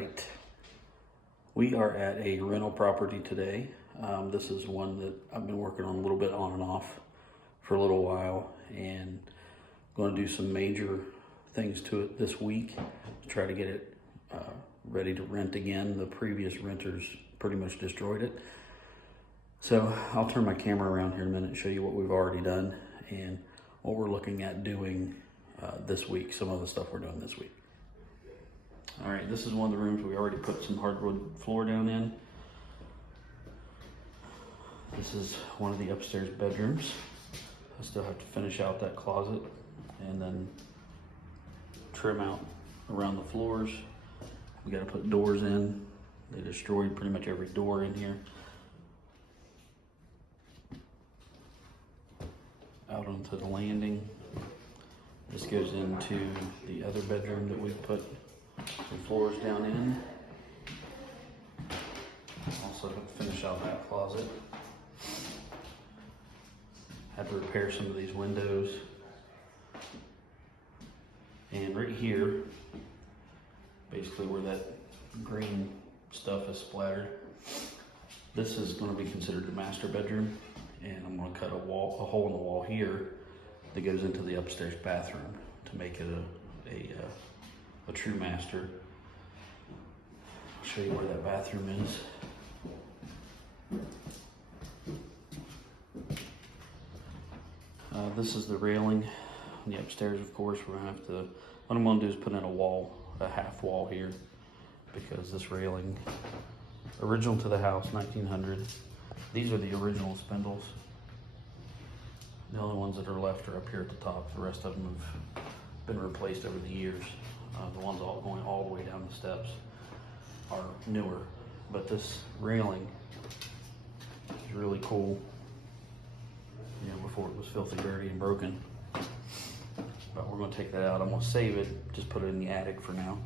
right, we are at a rental property today. This is one that I've been working on a little bit on and off for a little while, and going to do some major things to it this week to try to get it ready to rent again. The previous renters pretty much destroyed it. So I'll turn my camera around here in a minute and show you what we've already done and what we're looking at doing this week, some of the stuff we're doing this week. All right, this is one of the rooms we already put some hardwood floor down in. This is one of the upstairs bedrooms. I still have to finish out that closet and then trim out around the floors. We got to put doors in. They destroyed pretty much every door in here. Out onto the landing. This goes into the other bedroom that we put some floors down in. Also have to finish out that closet. Had to repair some of these windows. And right here, basically where that green stuff is splattered, this is going to be considered the master bedroom. And I'm going to cut a hole in the wall here that goes into the upstairs bathroom to make it a true master. I'll show you where that bathroom is. This is the railing on the upstairs. Of course, we're gonna have to, what I'm gonna do is put in a half wall here, because this railing, original to the house, 1900. These are the original spindles. The only ones that are left are up here at the top. The rest of them have been replaced over the years. The ones going all the way down the steps are newer, but this railing is really cool. You know, before it was filthy dirty and broken. But we're going to take that out. I'm going to save it, just put it in the attic for now,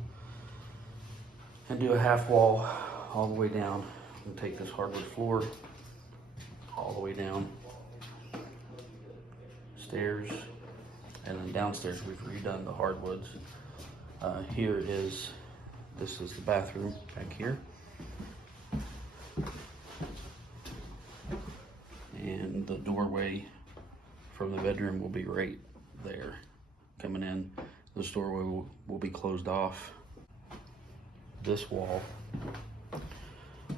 and do a half wall all the way down. I'm going to take this hardwood floor all the way down, stairs, and then downstairs we've redone the hardwoods. This is the bathroom back here. And the doorway from the bedroom will be right there. Coming in, this doorway will be closed off. This wall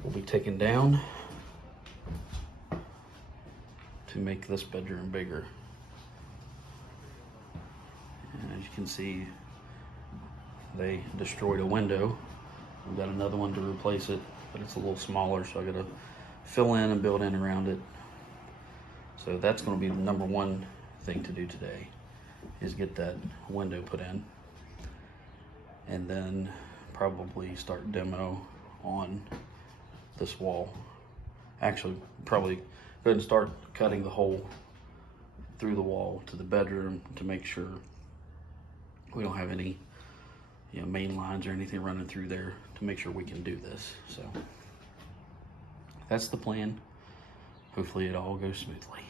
will be taken down to make this bedroom bigger. And as you can see, they destroyed a window. We've got another one to replace it, but it's a little smaller, so I gotta fill in and build in around it. So that's gonna be the number one thing to do today, is get that window put in. And then probably start demo on this wall. Actually, probably go ahead and start cutting the hole through the wall to the bedroom to make sure we don't have any main lines or anything running through there, to make sure we can do this. So that's the plan. Hopefully it all goes smoothly.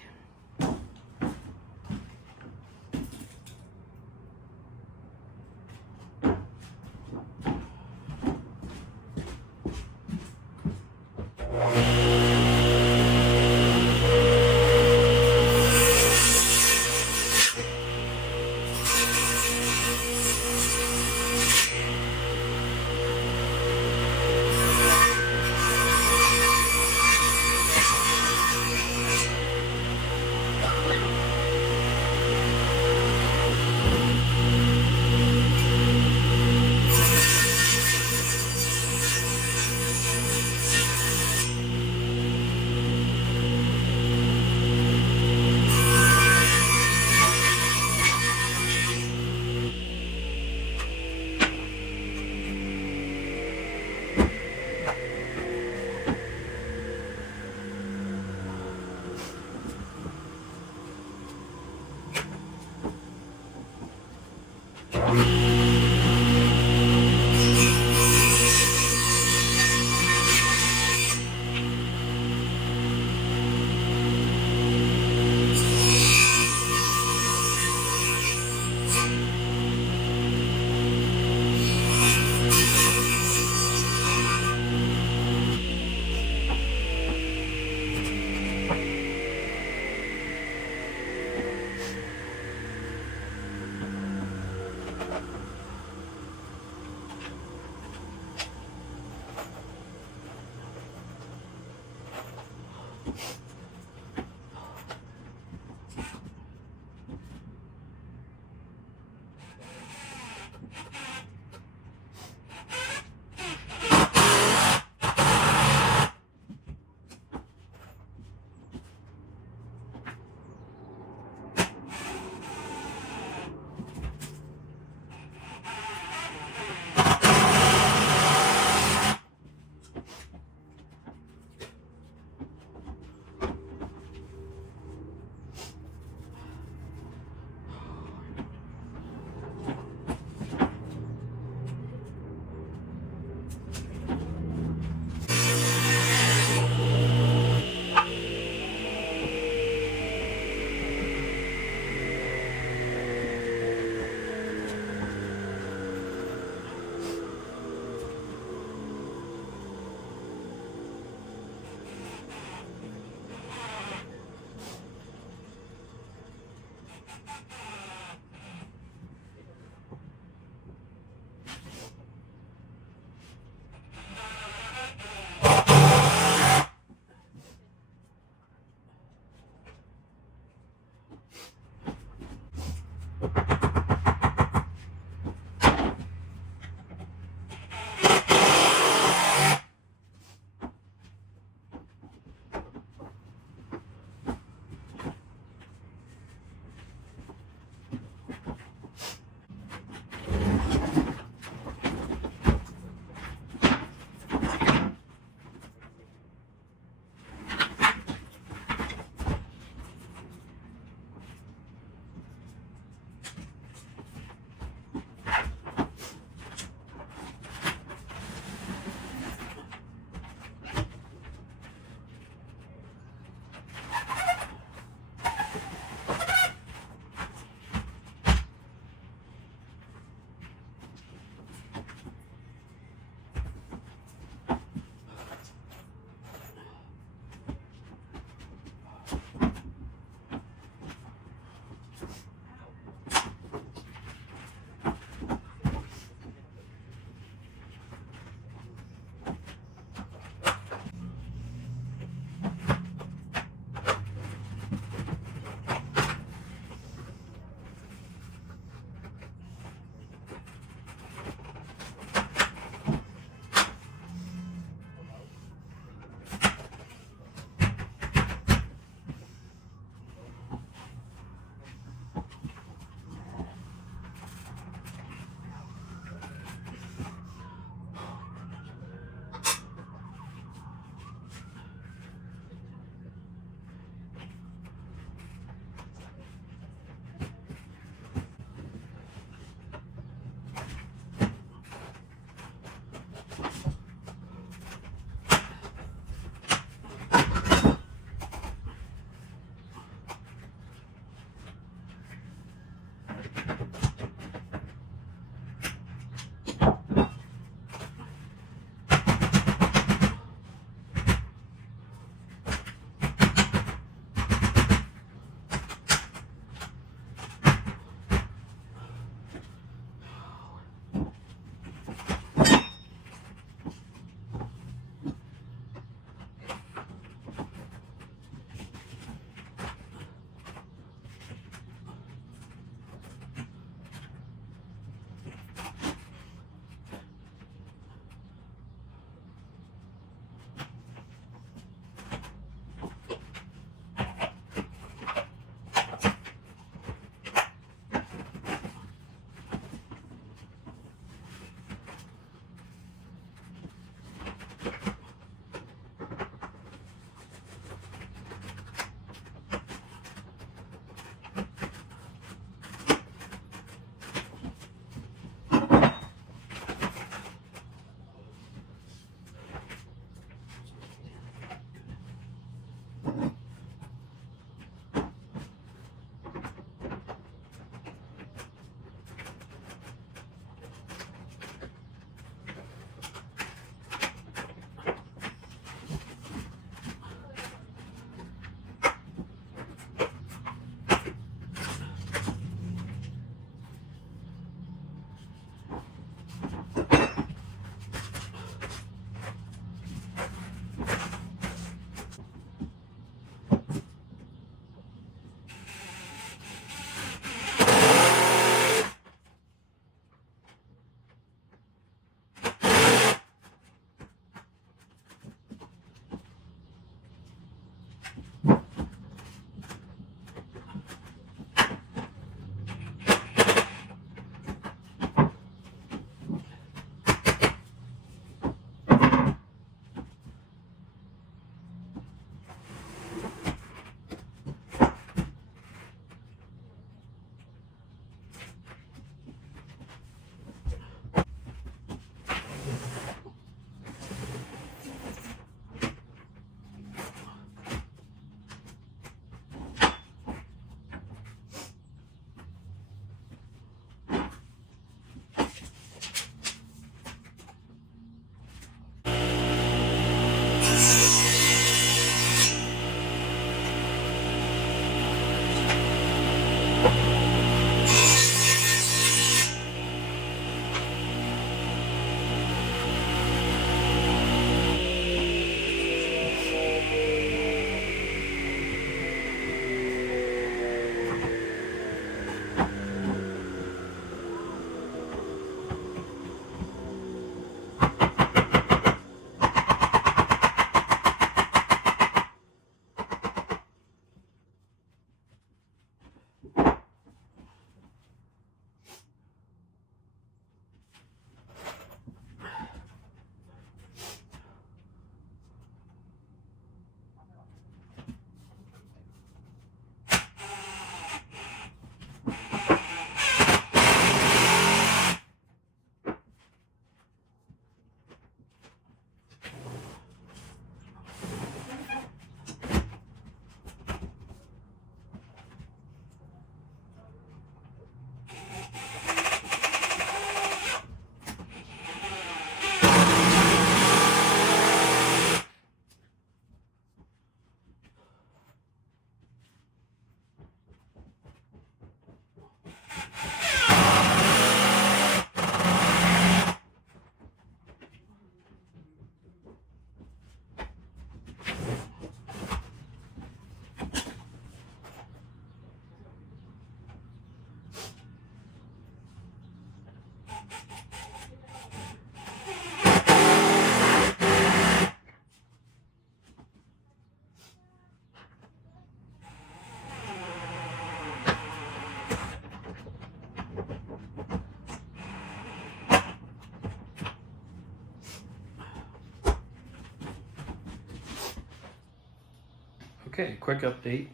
Okay, quick update.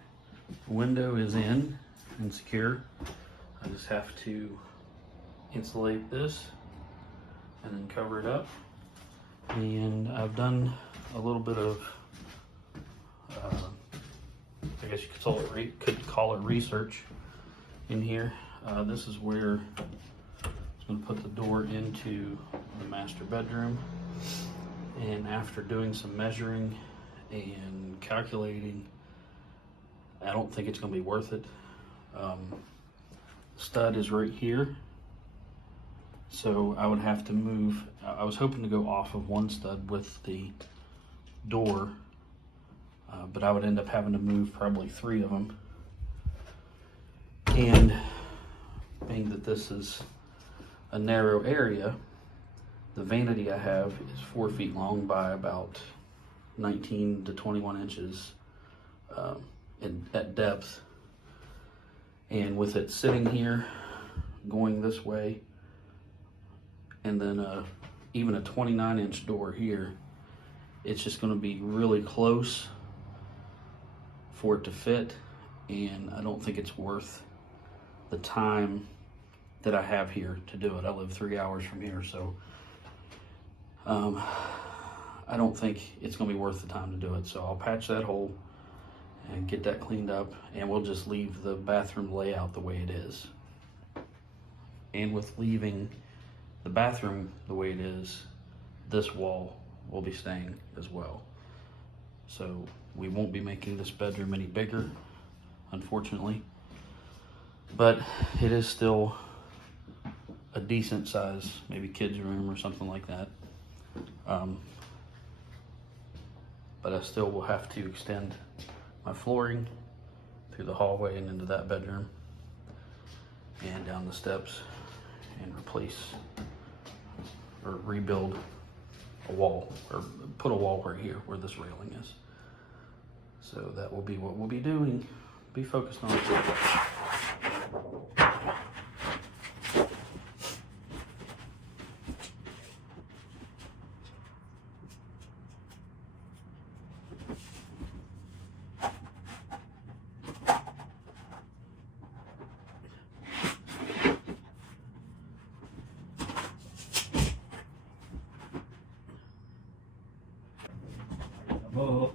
Window is in and secure. I just have to insulate this and then cover it up. And I've done a little bit of, I guess you could call it research in here. This is where I'm going to put the door into the master bedroom. And after doing some measuring and calculating, I don't think it's going to be worth it. Stud is right here, so I would have to move. I was hoping to go off of one stud with the door, but I would end up having to move probably 3 of them. And being that this is a narrow area, the vanity I have is 4 feet long by about 19 to 21 inches at depth. And with it sitting here, going this way, and then even a 29-inch door here, it's just going to be really close for it to fit, and I don't think it's worth the time that I have here to do it. I live 3 hours from here, so I don't think it's going to be worth the time to do it. So I'll patch that hole and get that cleaned up, and we'll just leave the bathroom layout the way it is. And with leaving the bathroom the way it is, this wall will be staying as well. So we won't be making this bedroom any bigger, unfortunately, but it is still a decent size, maybe kids' room or something like that. But I still will have to extend my flooring through the hallway and into that bedroom and down the steps and replace or rebuild a wall, or put a wall right here where this railing is. So that will be what we'll be doing, be focused on. Oh.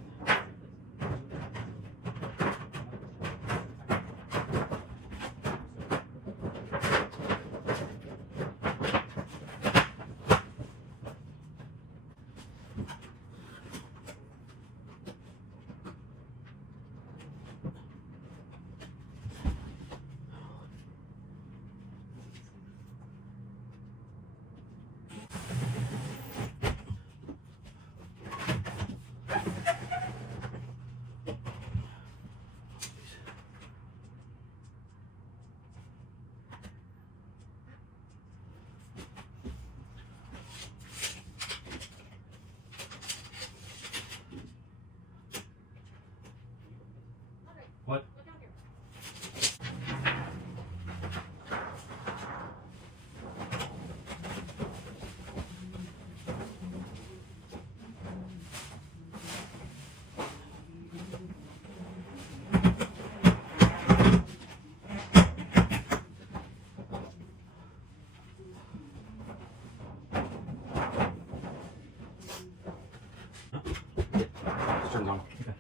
What? Just turn it on. Okay.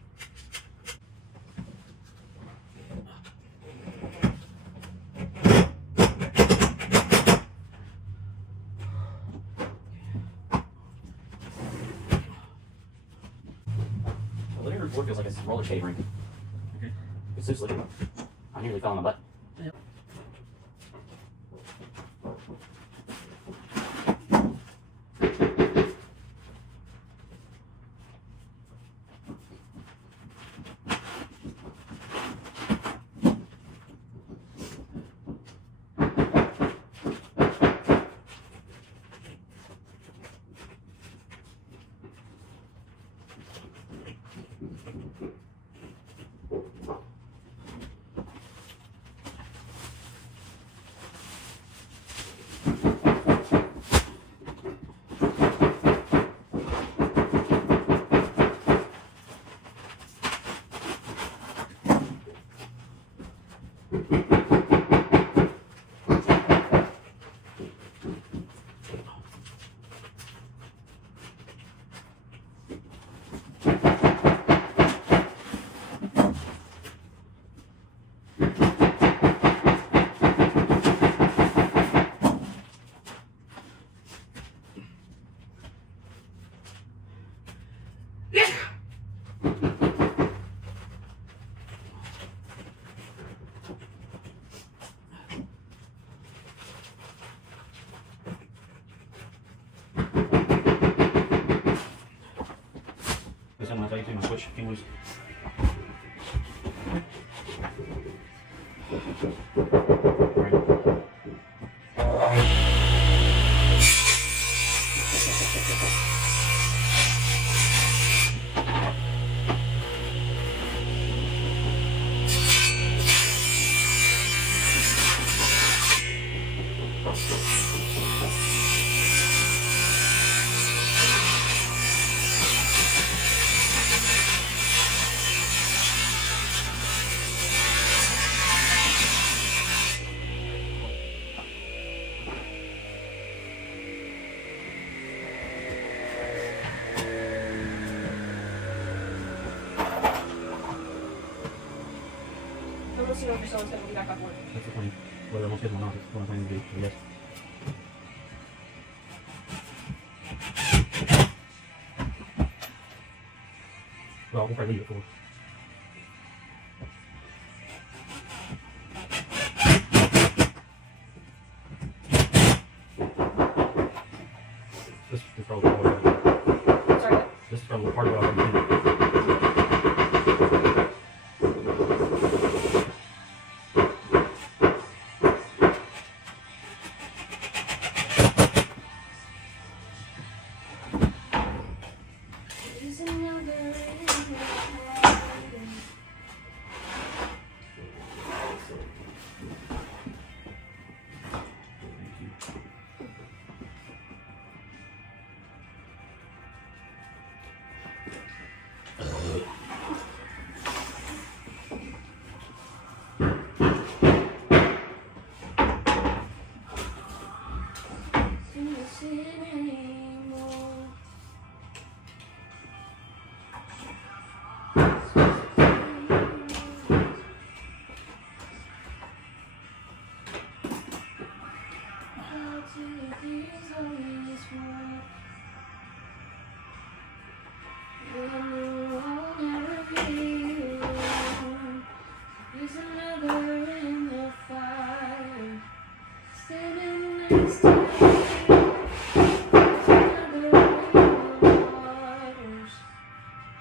The living room floor feels like a roller skate rink. Okay. It's so slick. I nearly fell on my butt. Yep. push if you lose. We'll see what your someone's going to be back on board. That's the plan. Whether I'm schedule or not, it's what I'm planning to do, I guess. Well, we'll probably leave it for. This is probably part of what Sorry. this is probably part of what I was thinking.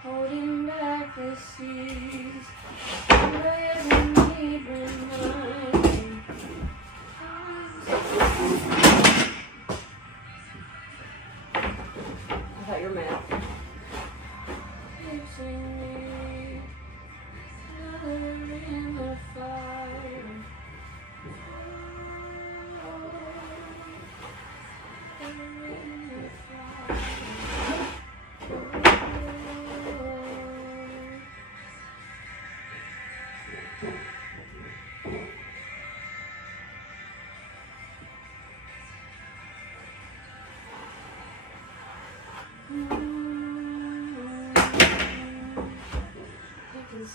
Holding back the seas, where the need reminding. I thought you were mad. In the fire.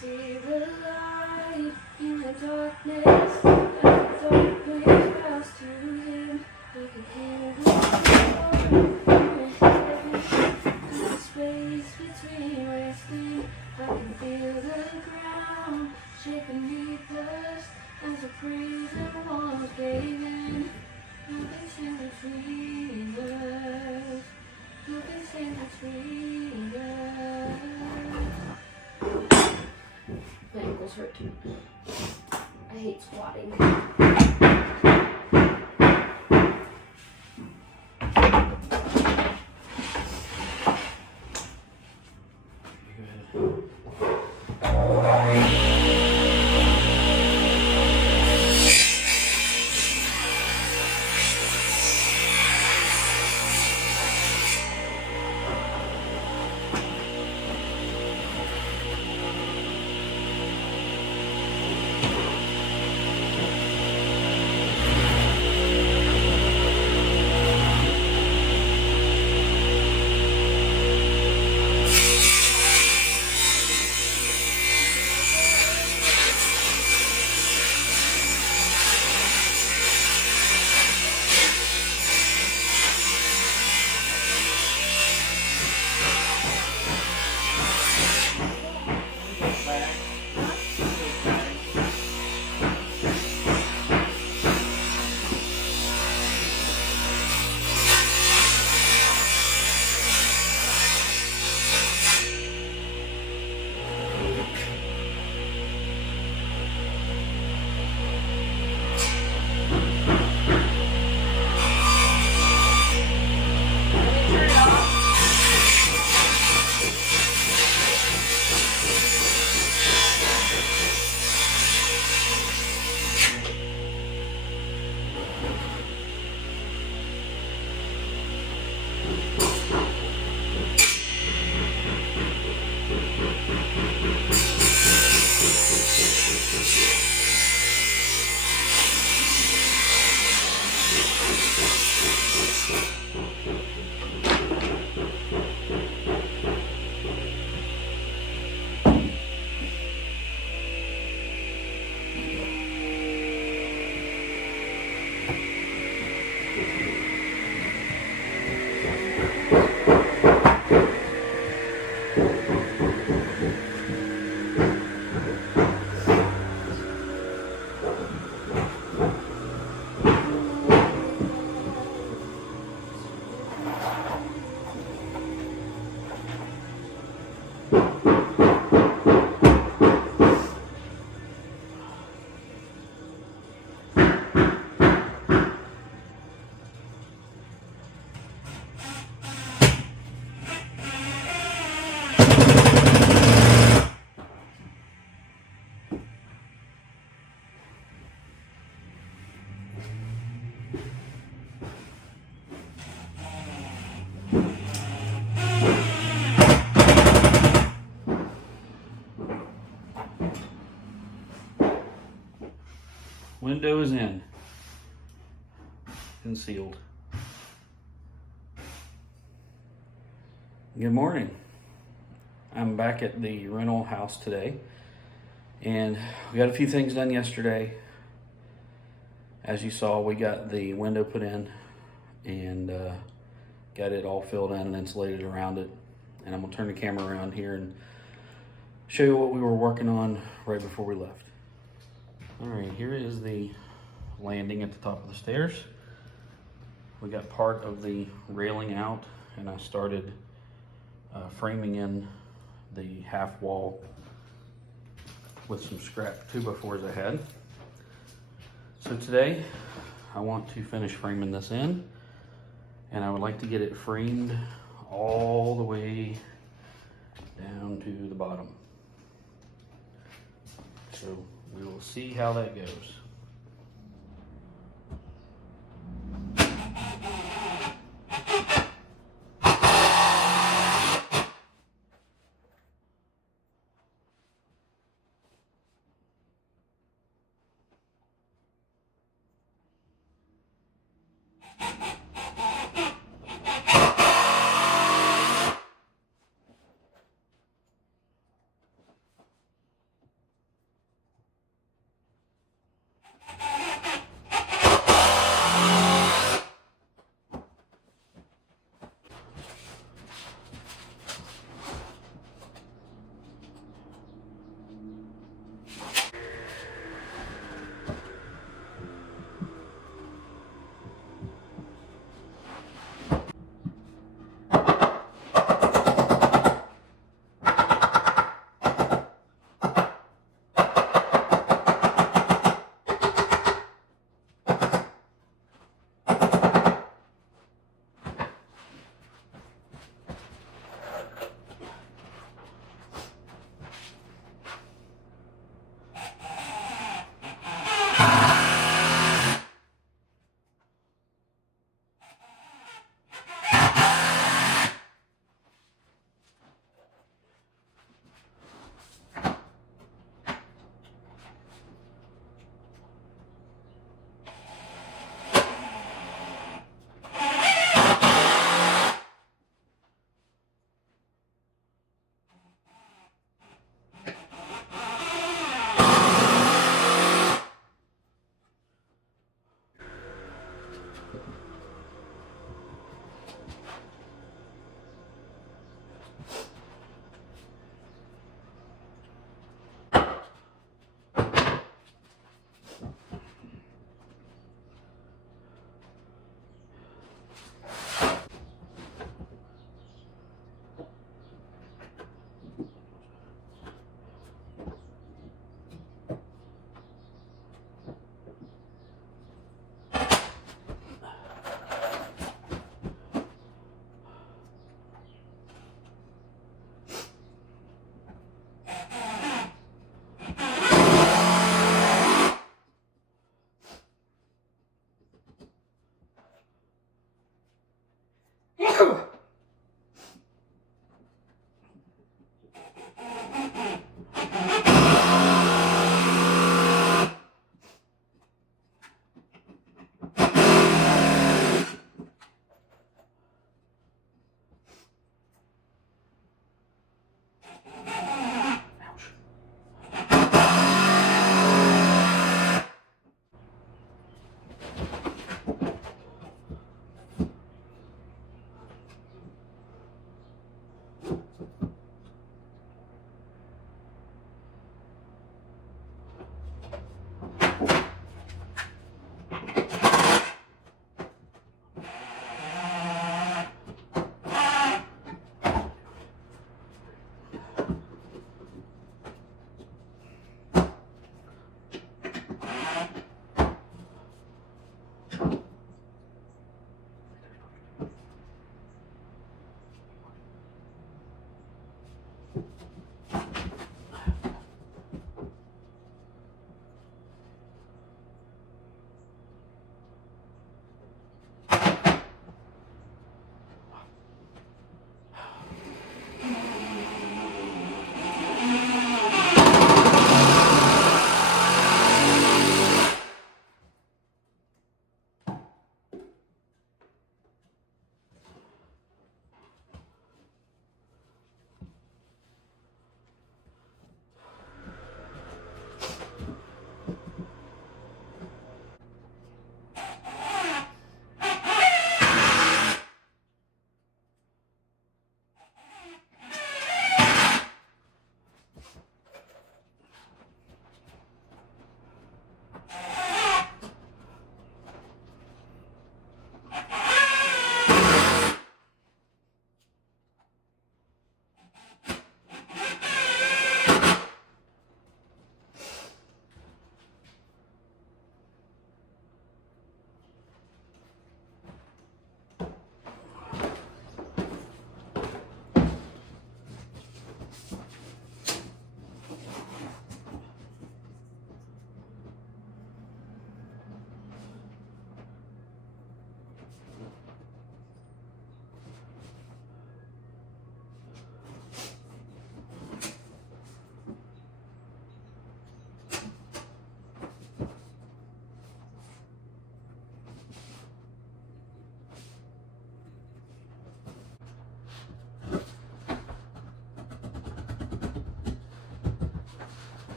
See the light in the darkness, and the darkness bows to him. I can hear the roar in the heavens, and the space between resting. I can feel the ground shake beneath us as the prison walls cave in. Nothing between us, nothing between us. My ankles hurt too. I hate squatting. Window is in and sealed. Good morning. I'm back at the rental house today, and we got a few things done yesterday. As you saw, we got the window put in and got it all filled in and insulated around it. And I'm gonna turn the camera around here and show you what we were working on right before we left. All right, here is the landing at the top of the stairs. We got part of the railing out, and I started framing in the half wall with some scrap 2x4s I had. So today I want to finish framing this in, and I would like to get it framed all the way down to the bottom. So we will see how that goes.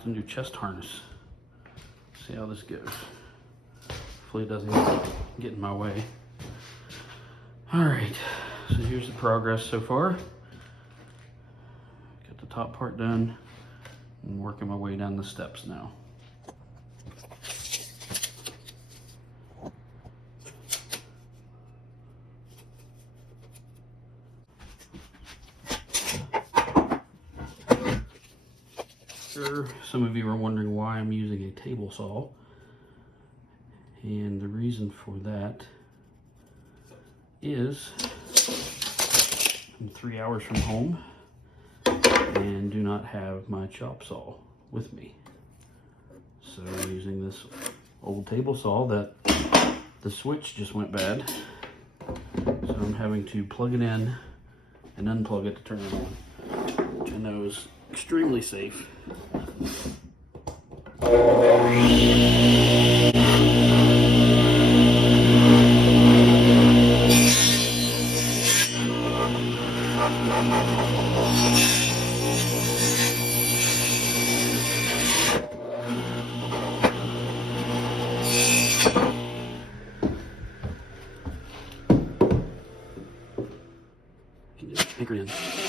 mount the new chest harness. See how this goes. Hopefully it doesn't get in my way. All right, so here's the progress so far. Got the top part done and working my way down the steps now. Sure, some of you are wondering why I'm using a table saw. And the reason for that is I'm 3 hours from home and do not have my chop saw with me. So I'm using this old table saw that the switch just went bad. So I'm having to plug it in and unplug it to turn it on, which I know is extremely safe. Anchored in.